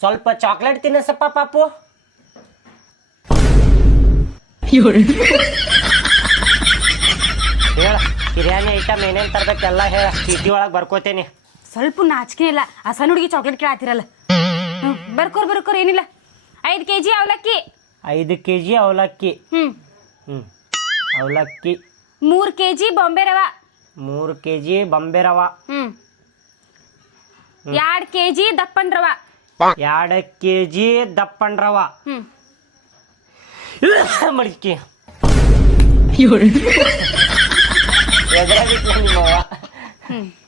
ಸ್ವಲ್ಪ ಚಾಕ್ಲೇಟ್ ತಿನ್ನಸಪ್ಪ ಪಾಪು. ಹೇಳ ಕಿರಾಣಿ ಐಟಮ್ ಏನೇನ್ ತರ್ಬೇಕೆಲ್ಲ ಹೇಳ, ಚೀಟಿ ಒಳಗೆ ಬರ್ಕೋತೇನಿ. ಸ್ವಲ್ಪ ನಾಚಿಕೆ ಇಲ್ಲ, ಆ ಸಣ್ಣ ಹುಡುಗಿ ಚಾಕ್ಲೇಟ್ ಕೇಳಾತಿರಲ್ಲ. ಬರ್ಕೋರ್ ಏನಿಲ್ಲ. 5 kg ಅವಲಕ್ಕಿ. 5 kg ಅವಲಕ್ಕಿ. ಅವಲಕ್ಕಿ. 3 kg ಬಾಂಬೆ ರವಾ. 3 kg ಬಾಂಬೆ ರವಾ. 2 kg ದಪ್ಪನ್ ರವಾ. 2 kg ದಪ್ಪನ್ ರವಾ. ಮಡಿಕೆ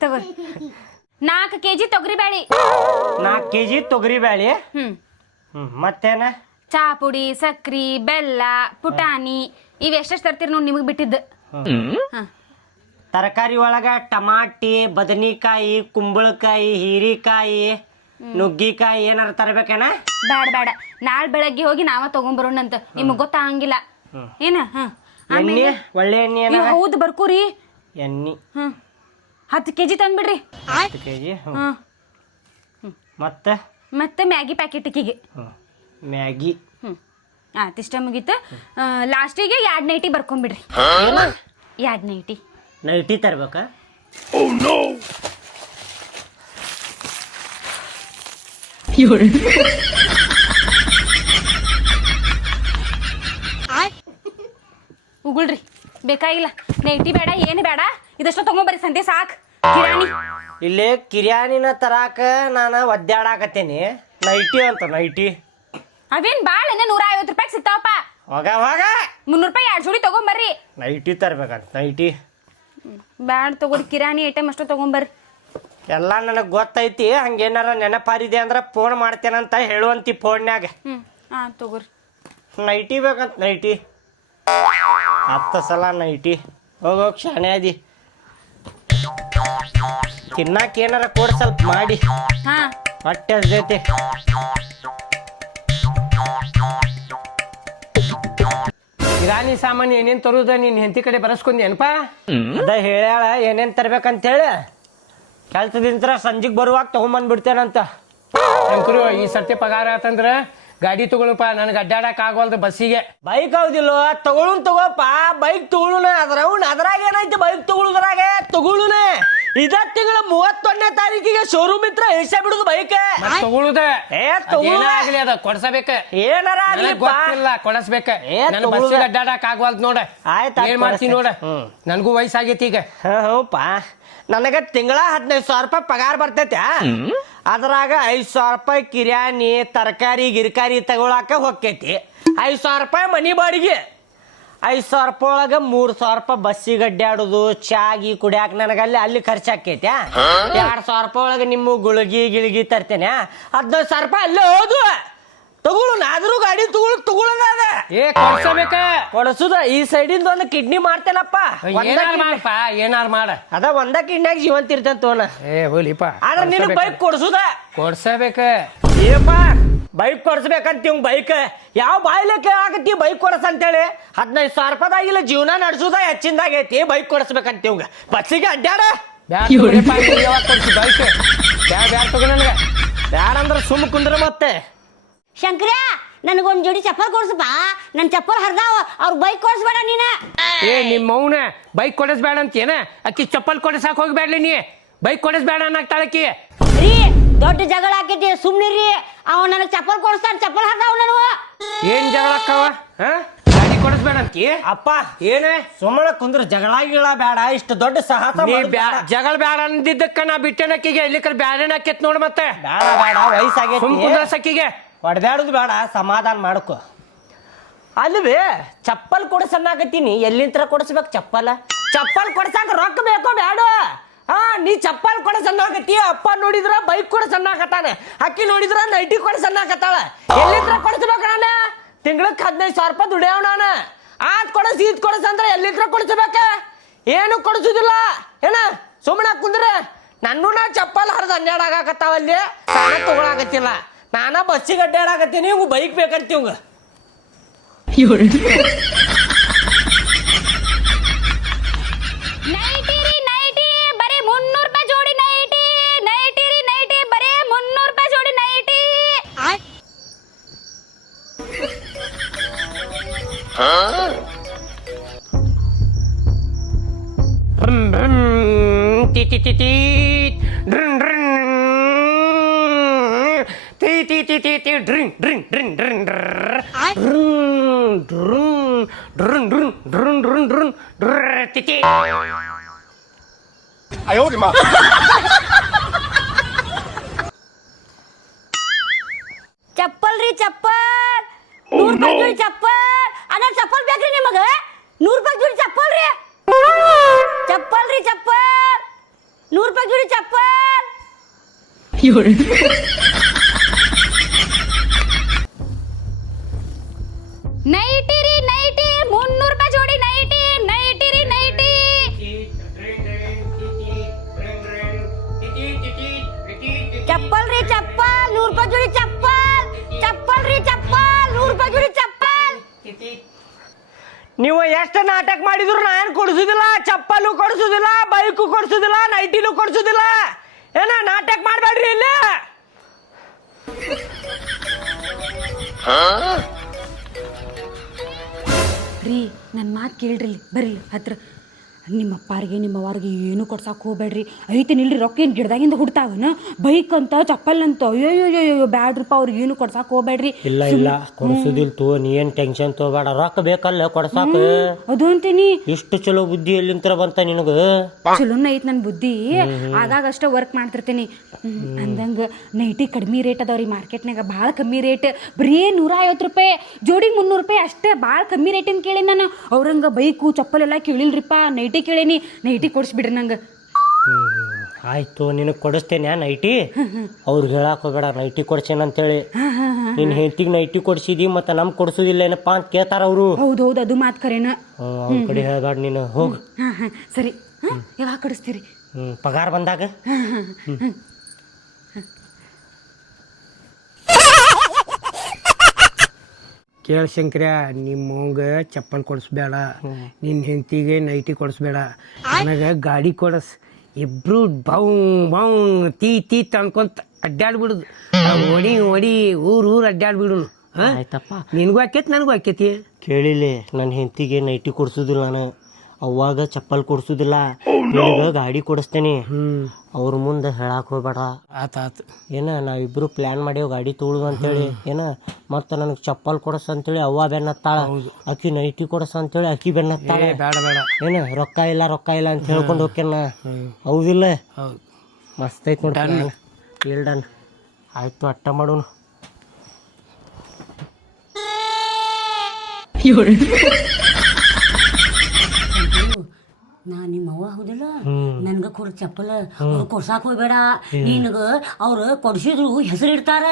ತಗೋರಿ. 4 kg ತೊಗರಿ ಬ್ಯಾಳಿ. 4 kg ತೊಗರಿ ಬ್ಯಾಳಿ. ಮತ್ತೇನ? ಚಾ ಪುಡಿ, ಸಕ್ರಿ, ಬೆಲ್ಲ, ಪುಟಾಣಿ ಇವೆಷ್ಟೆಷ್ಟು ತರ್ತೀರಿ ನೋಡಿ, ನಿಮಗೆ ಬಿಟ್ಟಿದ್ದು. ತರಕಾರಿ ಒಳಗ ಟಮಾಟಿ, ಬದನಿಕಾಯಿ, ಕುಂಬಳಕಾಯಿ, ಹೀರಿಕಾಯಿ, ನುಗ್ಗಿಕಾಯಿ ಏನಾರ ತರಬೇಕೇನ? ಬೇಡ ನಾಳೆ ಬೆಳಗ್ಗೆ ಹೋಗಿ ನಾವ ತಗೊಂಡ್ಬರೋಣಂತ, ನಿಮಗ್ ಗೊತ್ತಾಗಂಗಿಲ್ಲ ಏನ. ಎಣ್ಣೆ, ಒಳ್ಳೆ ಎಣ್ಣೆ. ಹೌದು ಬರ್ಕೋರಿ. ಎಣ್ಣೆ 10 kg ತಂದ್ಬಿಡ್ರಿ. 10 kg. ಮತ್ತೆ ಮ್ಯಾಗಿ ಪ್ಯಾಕೆಟಿಗೆ. ಮ್ಯಾಗಿ. ಇಷ್ಟ ಮುಗೀತು. ಲಾಸ್ಟಿಗೆ 2 ನೈಟಿ ಬರ್ಕೊಂಡ್ಬಿಡ್ರಿ. 2 ನೈಟಿ. ನೈಟಿ ತರ್ಬೇಕಾ? ಉಗುಳ್ರಿ, ಬೇಕಾಗಿಲ್ಲ. ನೈಟಿ ಬೇಡ, ಏನು ಬೇಡ, ಇದಷ್ಟು ತಗೊಂಬರ್ರಿ ಸಂತೆ ಸಾಕ್. ಕಿರಾಣಿ ಇಲ್ಲಿ ಕಿರಾಣಿನ ತರಾಕ ನಾನು ಒದ್ದಾಡಾಕತ್ತೇನಿ. ನೈಟಿ ಅಂತ ನೈಟಿ ಅವೇನ್ ಬಾಳ 150 ರೂಪಾಯಿ ಸಿಗ್ತಾವಪ್ಪ. ಹೋಗ 300 ರೂಪಾಯಿ 2 ಜೋಡಿ ತಗೊಂಬರ್ರಿ. ನೈಟಿ ತರ್ಬೇಕಂತ. ನೈಟಿ ಬ್ಯಾಡ ತಗೋರಿ, ಕಿರಾಣಿ ಐಟಮ್ ಅಷ್ಟು ತಗೊಂಬರ್ರಿ. ಎಲ್ಲ ನನಗೆ ಗೊತ್ತೈತಿ. ಹಂಗೇನಾರ ನೆನಪಾರಿದೆ ಅಂದ್ರೆ ಫೋನ್ ಮಾಡ್ತೇನಂತ ಹೇಳುವಂತಿ ಫೋನ್ಯಾಗ. ತಗೋರಿ. ನೈಟಿ ಬೇಕಂತ. ನೈಟಿ 10 ಸಲ ನೈಟಿ. ಹೋಗೋಗಿ ಶಾಣೆ ಅದಿ. ತಿನ್ನಾಕ ಏನಾರ ಕೊಡ್ ಸ್ವಲ್ಪ ಮಾಡಿ. ಹೊಟ್ಟೆ ಹಸ್ದೈತಿ. ಕಿರಾಣಿ ಸಾಮಾನು ಏನೇನ್ ತರುದ ನೀನ್ ಹೆಂಡತಿ ಕಡೆ ಬರಸ್ಕೊಂಡೇನಪ್ಪ? ಅದ ಹೇಳ್ಯಾಳ ಏನೇನ್ ತರ್ಬೇಕಂತ ಹೇಳಿ. ಕೆಲ್ಸದಿಂದ ಸಂಜಿಗೆ ಬರುವಾಗ ತಗೊಂಬಂದ್ಬಿಡ್ತೇನಂತ. ಶಂಕರು, ಈ ಸರ್ತಿ ಪಗಾರ ಆತಂದ್ರ ಗಾಡಿ ತಗೊಳಪ್ಪ, ನನಗೆ ಅಡ್ಡಾಡಕ್ ಆಗೋಲ್ದು ಬಸ್ಸಿಗೆ. ಬೈಕ್ ಹೌದಿಲ್ಲ, ತಗೊಳಪ್ಪ. ಬೈಕ್ ತಗೊಳುನ. ಅದ್ರಾಗ ಏನೈತಿ ಬೈಕ್ ತಗೊಳುದ್ರಾಗೆ? ತಗೊಳುನ. ಇದ ತಿಂಗಳ 31ನೇ ತಾರೀಕಿಗೆ ಶೋರೂಮ್ ಇತ್ರ ಇಳಿಸ ಬಿಡುದು ಬೈಕ್. ತಗೊಳುದ ಏನಾಗ್ಲಿ ಅದ ಕೊಡ್ಸಬೇಕ. ಏನಾರ ಗೊತ್ತಿಲ್ಲ, ಕೊಡಸ್ಬೇಕ. ನನ್ನ ಬಸ್ಸಿಗೆ ಅಡ್ಡಾಡಕ್ ಆಗ್ವಲ್ದು ನೋಡ. ಆಯ್ತು, ಏನ್ ಮಾಡ್ತೀನಿ ನೋಡ. ನನ್ಗೂ ವಯಸ್ಸಾಗೈತಿ ಈಗ. ಹೌಪ. ನನಗ ತಿಂಗಳ 15,000 ರೂಪಾಯಿ ಪಗಾರ ಬರ್ತೈತೆ. ಅದ್ರಾಗ 5,000 ರೂಪಾಯಿ ಕಿರಾಣಿ, ತರಕಾರಿ ಗಿರ್ಕಾರಿ ತಗೊಳಕ ಹೊಕ್ಕೈತಿ. 5,000 ರೂಪಾಯಿ ಮನಿ ಬಾಡಿಗೆ. 5,000 ರೂಪಾಯಿ ಒಳಗ 3,000 ರೂಪಾಯಿ ಬಸ್ಸಿಗೆ ಅಡ್ಡಾಡುದು, ಚಾಗಿ ಕುಡಿಯಾಕ ನನಗಲ್ಲಿ ಅಲ್ಲಿ ಖರ್ಚಾಕೈತಿ. 2,000 ರೂಪಾಯಿ ಒಳಗೆ ನಿಮ್ಮ ಗುಳಿಗಿ ತರ್ತೇನೆ. 15,000 ರೂಪಾಯಿ ಅಲ್ಲೇ ಹೋದು ತಗೊಳು. ಆದ್ರೂ ಗಾಡಿ ತಗೊಳ್ಳೋದ ಕೊಡ್ಸಬೇಕ. ಕೊಡಸುದ. ಈ ಸೈಡಿಂದ ಒಂದು ಕಿಡ್ನಿ ಮಾಡ್ತೇನಪ್ಪ. ಏನಾರ ಮಾಡ. ಅದ ಒಂದ ಕಿಡ್ನಿಯಾಗ ಜೀವಂತ ಇರ್ತಂತ. ಹೋಲಿಪ್ಪ. ಆದ್ರೆ ನಿನ್ ಬೈಕ್ ಕೊಡ್ಸುದ. ಕೊಡ್ಸಬೇಕ. ಏಪ ಬೈಕ್ ಕೊಡ್ಸ್ಬೇಕಂತ ಇವ್ ಬೈಕ್ ಯಾವ ಬಾಯ್ಲಿಕ್ಕೆ ಆಗತ್ತಿ ಬೈಕ್ ಕೊಡಸ್ ಅಂತೇಳಿ. 15,000 ರೂಪಾಯಿದಾಗಿಲ್ಲ ಜೀವನ ನಡ್ಸುದ ಹೆಚ್ಚಿಂದಾಗೈತಿ. ಬೈಕ್ ಕೊಡಸ್ಬೇಕಂತ ಇವಂಗ. ಬಸ್ಸಿಗೆ ಅಡ್ಡಾಡ ಬ್ಯಾಡ ಅಂದ್ರ ಸುಮ್ ಕುಂದ್ರ. ಮತ್ತೆ ಶಂಕರ, ನನಗೊಂದ್ ಜೋಡಿ ಚಪ್ಪಲ್ ಕೊಡ್ಸಪ್ಪ. ನನ್ ಚಪ್ಪಲ್ ಹರಿದಾವ, ಅವ್ರ ಬೈಕ್ ಕೊಡ್ಸ್ಬೇಡ ನೀನ. ನಿಮ್ಮ ಮೌನ ಬೈಕ್ ಕೊಡಸ್ಬೇಡ ಅಂತೇನ? ಅಕ್ಕಿ ಚಪ್ಪಲ್ ಕೊಡಸಾಕ್ ಹೋಗ್ಬೇಡ್ಲಿ ನೀ. ಬೈಕ್ ಕೊಡಸ್ಬೇಡ ಅನ್ನಕ್ತಾಳಕ್ಕಿ. ರೀ, ದೊಡ್ಡ ಜಗಳ ಆಕೈತಿ, ಸುಮ್ನಿರಿ. ಅವ ನನಗ್ ಚಪ್ಪಲ್ ಕೊಡ್ಸ್ತಾನ, ಚಪ್ಪಲ್ ಹರಿದಾವ ನನವ. ಏನ್ ಜಗಳ ಅಕ್ಕವ? ಗಾಡಿ ಕೊಡಸ್ಬೇಡ ಅಂತಿ? ಅಪ್ಪ ಏನ ಸುಮ್ಮನೆ ಕುಂದ್ರ. ಜಗಳ ಗಿಳ ಬೇಡ. ಇಷ್ಟು ದೊಡ್ಡ ಸಾಹಸ ಜಗಳ ಬೇಡ ಅಂದಿದ್ದಕ್ಕ ನಾ ಬಿಟ್ಟೆನಕ್ಕಿಗೆ. ಇಲ್ಲಿ ಬ್ಯಾರೇನ ಆಕೇತ್ ನೋಡ್. ಮತ್ತೆ ಬೇಡ ವಯಸ್ಸಾಗೈತಿ. ಸುಮ್ ಕುಂದ್ರ ಸಕ್ಕಿಗೆ. ಹೊಡೆದಾಡುದು ಬೇಡ, ಸಮಾಧಾನ ಮಾಡ್ಕೊ. ಅಲ್ವೇ ಚಪ್ಪಲ್ ಕೊಡಸನ್ನಾಕತ್ತೀನಿ. ಎಲ್ಲಿಂತ್ರ ಕೊಡಿಸ್ಬೇಕು ಚಪ್ಪಲ್ ಕೊಡ್ಸಾಕ ರೊಕ್ಕ ಬೇಕೋ ಬೇಡ? ನೀ ಚಪ್ಪಲ್ ಕೊಡಸನ್ನಾಕತ್ತಿ. ಅಪ್ಪ ನೋಡಿದ್ರ ಬೈಕ್ ಕೊಡಸನ್ನಾಕತ್ತಾನೆ. ಅಕ್ಕಿ ನೋಡಿದ್ರ ನೈಟಿ ಕೊಡಸನ್ನಾಕತ್ತಾಳ. ಎಲ್ಲಿಂತ್ರ ಕೊಡಿಸ್ಬೇಕು ನಾನು? ತಿಂಗ್ಳಕ್ಕೆ 15,000 ರೂಪಾಯಿ ದುಡಿಯವ್ ನಾನು. ಆದ್ ಕೊಡಸ್ ಈದ್ ಕೊಡಸ್ ಅಂದ್ರೆ ಎಲ್ಲಿಂತ್ರ ಕೊಡಿಸ್ಬೇಕ? ಏನು ಕೊಡಿಸುದಿಲ್ಲ ಏನ? ಸುಮ್ಮನೆ ಕುಂದ್ರ. ನನ್ನೂ ನಾ ಚಪ್ಪಲ್ ಹರಿದು 12 ಆಗಾಕತ್ತಾವಲ್ಲಿ. ನಾನ ತಗೊಳಕತ್ತಿಲ್ಲ. ನಾನ ಬಸ್ಸಿಗೆ ಅಡ್ಡಾಡಕತ್ತೀನಿ. ಇವ್ ಬೈಕ್ ಬೇಕಂತ ಇವಂಗ. ನೈಟಿ ರೀ ನೈಟಿ, ಬರೀ 300 ರೂಪಾಯಿ ಜೋಡಿ ನೈಟಿ. ನೈಟಿ ರೀ ನೈಟಿ, ಬರೀ 300 ರೂಪಾಯಿ ಜೋಡಿ ನೈಟಿ. ಟಿ ಟಿ ಟಿ ಟಿ ಡ್ರಿನ್ ಡ್ರಿನ್ ಟಿ ಟಿ ಟಿ ಟಿ ಟಿ ಡ್ರಿನ್ ಡ್ರಿನ್ ಡ್ರಿನ್ ಡ್ರಿನ್ ಡ್ರಿನ್ ಡ್ರಿನ್ ಡ್ರಿನ್ ಡ್ರಿನ್ ಡ್ರಿನ್ ಡ್ರಿನ್ ಡ್ರಿನ್ ಟಿ ಟಿ. ಚಪ್ಪಲ್ ರೀ ಚಪ್ಪಲ್ 100 ರೂಪಾಯಿ ಜೋಡಿ ಚಪ್ಪಲ್ ಅಣ್ಣ ಚಪ್ಪಲ್ ಬೇಕ್ರಿ ನಿಮಗ 100 ರೂಪಾಯಿ ಜೋಡಿ ಚಪ್ಪಲ್ ರೀ ಚಪ್ಪಲ್ ರೀ ಚಪ್ಪಲ್ 100 ರೂಪಾಯಿ ಜೋಡಿ ಚಪ್ಪಲ್ ನೈಟಿ ರೀ ನೈಟಿ 300 ರೂಪಾಯಿ ಜೋಡಿ ನೈಟಿ ನೈಟಿ ರೀ ನೈಟಿ. ಚಪ್ಪಲ್ ರೀ ಚಪ್ಪಲ್ 100 ರೂಪಾಯಿ ಜೋಡಿ ಚಪ್ಪಲ್ ಚಪ್ಪಲ್ ರೀ ಚಪ್ಪಲ್ 100 ರೂಪಾಯಿ ಜೋಡಿ ಚಪ್ಪಲ್. ನೀವು ಎಷ್ಟು ನಾಟಕ ಮಾಡಿದ್ರು ನಾ ಏನು ಕೊಡಿಸೋದಿಲ್ಲ, ಚಪ್ಪಲು ಕೊಡಿಸೋದಿಲ್ಲ, ಬೈಕು ಕೊಡಿಸೋದಿಲ್ಲ, ನೈಟಿನೂ ಕೊಡಿಸೋದಿಲ್ಲ. ಏನ ನಾಟಕ ಮಾಡಬೇಡ್ರಿ ಇಲ್ಲಿ. ರೀ ನನ್ನ ಮಾತು ಕೇಳ್ರಿ ಬರ್ರಿ ಹತ್ರ. ನಿಮ್ಮ ಅಪ್ಪಾರಿಗೆ ನಿಮ್ಮ ಅವ್ರಿಗೆ ಏನು ಕೊಡ್ಸಕ್ಕೆ ಹೋಗ್ಬೇಡ್ರಿ. ಐತೆ ನಿಲ್ರಿ ರೊಕ್ಕ ಏನು ಗಿಡದಾಗಿಂದ ಹುಡ್ತಾವನ ಬೈಕ್ ಅಂತ ಚಪ್ಪಲ್ ಅಂತ ಅಯ್ಯೋ ಬ್ಯಾಡ್ರಪ್ಪ ಅವ್ರಿಗೆ ಏನು ಕೊಡ್ಸಕ್ಕೆ ಹೋಗ್ಬೇಡ್ರಿ. ಇಲ್ಲ ಇಲ್ಲ ಕೊಡಿಸೋದಿಲ್ಲ ತೋ, ನೀ ಏನು ಟೆನ್ಷನ್ ತಗೋಬೇಡ. ರೊಕ್ಕ ಬೇಕಲ್ಲ ಕೊಡ್ಸಾಕ. ಅದು ಅಂತೀನಿ. ಇಷ್ಟು ಚಲೋ ಬುದ್ಧಿ ಎಲ್ಲಿಂತ್ರ ಬಂತ ನಿನಗ? ಚಲೋನ ಐತ್ ನನ್ನ ಬುದ್ಧಿ. ಆಗಾಗ ಅಷ್ಟೇ ವರ್ಕ್ ಮಾಡ್ತಿರ್ತೀನಿ. ಅಂದಂಗ ನೈಟಿ ಕಡಿಮೆ ರೇಟ್ ಅದಾವ್ರಿ ಮಾರ್ಕೆಟ್ನಾಗ, ಭಾಳ ಕಮ್ಮಿ ರೇಟ್. ಬರೀ 150 ರೂಪಾಯಿ ಜೋಡಿಗೆ 300 ರೂಪಾಯಿ ಅಷ್ಟೇ. ಭಾಳ ಕಮ್ಮಿ ರೇಟಿನ ಕೇಳಿ ನಾನು. ಅವ್ರಂಗ ಬೈಕು ಚಪ್ಪಲ್ ಎಲ್ಲ ಕೇಳಿಲ್ರಿಪ್ಪ, ನೈಟಿ ಕೇಳೇನಿ. ನೈಟಿ ಕೊಡಿಸ್ಬಿಡ್ರಿ ನಂಗೆ. ಆಯ್ತು ನಿನಗೆ ಕೊಡಿಸ್ತೇನೆ ನೈಟಿ. ಅವ್ರಿಗೆ ಹೇಳಕ್ ಹೋಗ್ಬೇಡ ನೈಟಿ ಕೊಡ್ಸೇನ ಅಂತೇಳಿ. ನಿನ್ನ ಹೆಂಡತಿಗೆ ನೈಟಿ ಕೊಡ್ಸಿದಿ ಮತ್ತೆ ನಮ್ಗೆ ಕೊಡ್ಸೋದಿಲ್ಲ ಏನಪ್ಪ ಅಂತ ಕೇಳ್ತಾರ ಅವರು. ಹೌದು ಅದು ಮಾತು ಕರೆನ. ಅವ್ರ ಕಡೆ ಹೇಳ್ಬೇಡ ನೀನು, ಹೋಗು. ಸರಿ ಯಾವಾಗ ಕೊಡಿಸ್ತೀರಿ? ಪಗಾರ ಬಂದಾಗ. ಕೇಳ ಶಂಕರ್ಯ, ನಿಮ್ಮಂಗೆ ಚಪ್ಪಲ್ ಕೊಡಿಸ್ಬೇಡ, ನಿನ್ನ ಹೆಂಡತಿಗೆ ನೈಟಿ ಕೊಡಿಸ್ಬೇಡ, ನನಗೆ ಗಾಡಿ ಕೊಡಸ್. ಇಬ್ರು ಬೌ ಬೌ ತೀ ತನ್ಕೊಂತ ಅಡ್ಡಾಡ್ಬಿಡುದು. ಒಡಿ ಒಡಿ ಊರು ಅಡ್ಡಾಡ್ಬಿಡುನು. ಆಯ್ತಪ್ಪ, ನಿನಗೂ ಆಕೇತಿ ನನಗೂ ಆಕೇತಿ. ಕೇಳಿಲಿ, ನನ್ನ ಹೆಂಡತಿಗೆ ನೈಟಿ ಕೊಡ್ಸೋದಿಲ್ಲ ನಾನು, ಅವಾಗ ಚಪ್ಪಲ್ ಕೊಡ್ಸೋದಿಲ್ಲ, ನಿನಗೆ ಗಾಡಿ ಕೊಡಿಸ್ತೇನೆ. ಅವ್ರ ಮುಂದೆ ಹೇಳಕ್ ಹೋಗ್ಬೇಡ. ಆತಾತು. ಏನ ನಾವಿಬ್ರು ಪ್ಲಾನ್ ಮಾಡೇವ್ ಗಾಡಿ ತೊಗೊಳುದು ಅಂತೇಳಿ. ಏನ ಮತ್ತೆ ನನಗೆ ಚಪ್ಪಲ್ ಕೊಡಸ್ ಅಂತೇಳಿ ಅವ್ವ ಬೆನ್ನತ್ತಾಳ, ಅಕ್ಕಿ ನೈಟಿ ಕೊಡಸ್ ಅಂತೇಳಿ ಅಕ್ಕಿ ಬೆನ್ನತ್ತಾಳ. ಬೇಡ ಬೇಡ ಏನ ರೊಕ್ಕ ಇಲ್ಲ ಅಂತ ಹೇಳ್ಕೊಂಡು ಹೋಗ್ಯಾನ. ಹೌದಿಲ್ಲ? ಹೌದು. ಮಸ್ತ್ ಐತ್ ನೋಡಿ. ಡನ್. ಆಯ್ತು, ಅಟ್ಟ ಮಾಡೋನು. ನಾ ನಿಮ್ಮ ಅವ್ವ ಹೌದಿಲ್ಲ, ನನ್ಗ ಕೊಡ ಚಪ್ಪಲ್ ಅವ್ರು ಕೊಡ್ಸಾಕ್ ಹೋಗ್ಬೇಡ. ನಿನಗ ಅವ್ರು ಕೊಡ್ಸಿದ್ರು ಹೆಸರು ಇಡ್ತಾರ,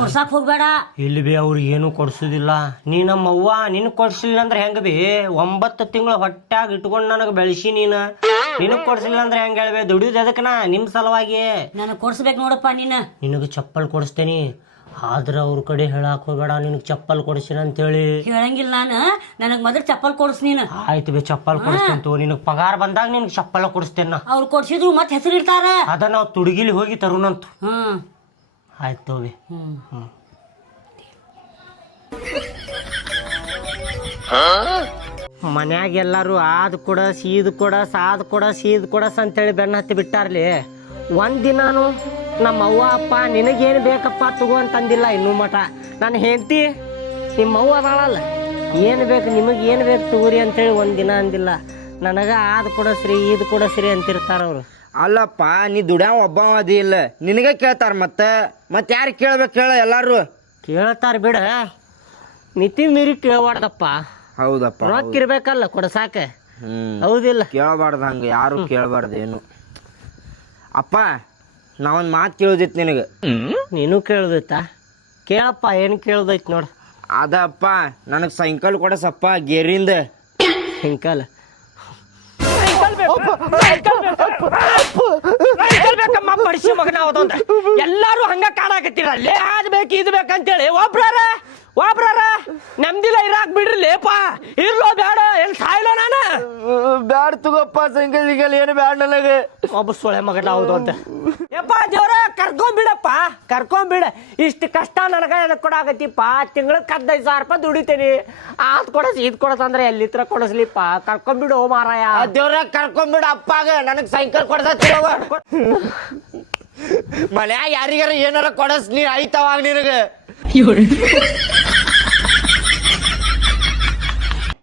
ಕೊಡ್ಸಾಕ್ ಹೋಗ್ಬೇಡ. ಇಲ್ಲಿ ಬಿ ಅವ್ರು ಏನು ಕೊಡ್ಸೋದಿಲ್ಲ. ನೀ ನಮ್ಮ ಅವ್ವ ನಿನಗೆ ಕೊಡ್ಸಿಲ್ಲ ಅಂದ್ರೆ ಹೆಂಗ ಬಿ? 9 ತಿಂಗಳು ಹೊಟ್ಯಾಗ ಇಟ್ಕೊಂಡು ನನಗೆ ಬೆಳೆಸಿ ನೀನು. ನಿನಗೆ ಕೊಡ್ಸಿಲ್ಲ ಅಂದ್ರೆ ಹೆಂಗ ಹೇಳ್ಬೇ? ದುಡಿಯೋದು ಅದಕ್ಕನ ನಿಮ್ಮ ಸಲುವಾಗಿ. ನನಗೆ ಕೊಡ್ಸ್ಬೇಕು ನೋಡಪ್ಪ ನೀನು. ನಿನಗೆ ಚಪ್ಪಲ್ ಕೊಡಿಸ್ತೇನಿ, ಆದ್ರೆ ಅವ್ರ ಕಡೆ ಹೇಳಕ್ ಹೋಗ್ಬೇಡ ನಿನಗೆ ಚಪ್ಪಲ್ ಕೊಡಿಸಿನ ಅಂತೇಳಿ. ಹೇಳಂಗಿಲ್ಲ ನಾನು. ನನಗೆ ಮೊದಲು ಚಪ್ಪಲ್ ಕೊಡ್ಸ್ ನೀನು. ಆಯ್ತು ಬಿ, ಚಪ್ಪಲ್ ಕೊಡಿಸ್ತೇನೆ ತೋ. ನಿನಗೆ ಪಗಾರ ಬಂದಾಗ ನಿನಗೆ ಚಪ್ಪಲ್ ಕೊಡಿಸ್ತೇನೆ. ಅವ್ರು ಕೊಡ್ಸಿದ್ರು ಮತ್ತೆ ಹೆಸರು ಇಡ್ತಾರ. ಅದ ನಾವು ತುಡುಗಿಲಿ ಹೋಗಿ ತರುನಂತ. ಆಯ್ತು ಬಿ. ಮನ್ಯಾಗ ಎಲ್ಲಾರು ಆದ್ ಕೊಡಸ್ ಈದ್ ಕೊಡಸ್ ಆದ್ ಕೊಡಸ್ ಈದ್ ಕೊಡಸ್ ಅಂತೇಳಿ ಬೆನ್ನ ಹತ್ತಿ ಬಿಟ್ಟಾರ್ಲಿ. ಒಂದಿನಾನು ನಮ್ಮ ಅವ್ವ ಅಪ್ಪ ನಿನಗೇನು ಬೇಕಪ್ಪ ತಗೋ ಅಂತಂದಿಲ್ಲ ಇನ್ನೂ ಮಠ. ನನ್ನ ಹೆಂಡತಿ ನಿಮ್ಮ ಅವ್ವ ಅದಾಳಲ್ಲ, ಏನು ಬೇಕು ನಿಮಗೆ ಏನು ಬೇಕು ತಗೋರಿ ಅಂತೇಳಿ ಒಂದಿನ ಅಂದಿಲ್ಲ. ನನಗೆ ಆದ್ ಕೊಡಸ್ರಿ ಈದ್ ಕೊಡಸ್ರಿ ಅಂತಿರ್ತಾರ ಅವ್ರು. ಅಲ್ಲಪ್ಪ, ನೀ ದುಡ್ಯಾವ ಒಬ್ಬ ಅದಿ ಇಲ್ಲ, ನಿನಗೆ ಕೇಳ್ತಾರ. ಮತ್ತೆ ಯಾರು ಕೇಳ್ಬೇಕು ಹೇಳ? ಎಲ್ಲಾರು ಕೇಳ್ತಾರ ಬಿಡ, ಮಿತಿ ಮೀರಿ ಕೇಳಬಾರ್ದಪ್ಪ. ಹೌದಪ್ಪ, ರೊಕ್ಕ ಇರ್ಬೇಕಲ್ಲ ಕೊಡಸಾಕ. ಹೌದಿಲ್ಲ? ಕೇಳಬಾರ್ದು, ಹಂಗ ಯಾರು ಕೇಳಬಾರ್ದು ಏನು. ಅಪ್ಪ, ನಾವೊಂದು ಮಾತು ಕೇಳೋದಿತ್ತು ನಿನಗೆ. ನೀನು ಕೇಳ್ದೈತಾ? ಕೇಳಪ್ಪ, ಏನು ಕೇಳ್ದೈತಿ ನೋಡು. ಅದಪ್ಪ, ನನಗೆ ಸೈಕಲ್ ಕೊಡಸಪ್ಪ ಗೇರಿಂದ. ಸೈಕಲ್ ಬಡಿಸಿ ಮಗನ ಅವದೊಂದು. ಎಲ್ಲಾರು ಹಂಗ ಕಾಣಾಕತ್ತೀರ, ಅಲ್ಲೇ ಅದ್ ಬೇಕು ಇದು ಬೇಕಂತೇಳಿ. ಒಬ್ರಾರ ಒಬ್ರಾರ ನೆಮ್ಮದಿಲ್ಲ ಇರಾಕ್ ಬಿಡ್ರಿ ಲೇಪ ಇರ್ಲೋ ಬೇಡ ಎಲ್ಲಿ ಸಾಯ್ಲೋ ನಾನು ಬ್ಯಾಡ ತಗೋಪ್ಪ ಸೈಕಲ್ ಏನು ಬ್ಯಾಡ ನನಗೆ. ಒಬ್ಬ ಸೊಳೆ ಮಗಡ ಹೌದು ಅಂತ ಯಪ್ಪ ದೇವ್ರ ಕರ್ಕೊಂಬಿಡಪ್ಪ ಕರ್ಕೊಂಬಿಡ ಇಷ್ಟು ಕಷ್ಟ ನನಗ ಎದಕ್ಕೆ ಕೊಡಾಕತ್ತಿಪ್ಪ ತಿಂಗಳಿಗೆ 15,000 ರೂಪಾಯಿ ದುಡಿತೀನಿ ಆತ್ ಕೊಡಸ್ ಇದ್ ಕೊಡಸ್ ಅಂದ್ರೆ ಎಲ್ಲಿತ್ರ ಕೊಡಸ್ಲಿಪ್ಪ ಕರ್ಕೊಂಬಿಡು ಮಾರಾಯ. ದೇವ್ರ ಕರ್ಕೊಂಡ್ಬಿಡ ಅಪ್ಪಾಗ ನನಗ್ ಸೈಕಲ್ ಕೊಡ್ಸವ ಮನ್ಯಾಗ ಯಾರಿಗಾರ ಏನಾರ ಕೊಡಸ್ ನೀ ಆಯ್ತವಾಗ ನಿನಗೆ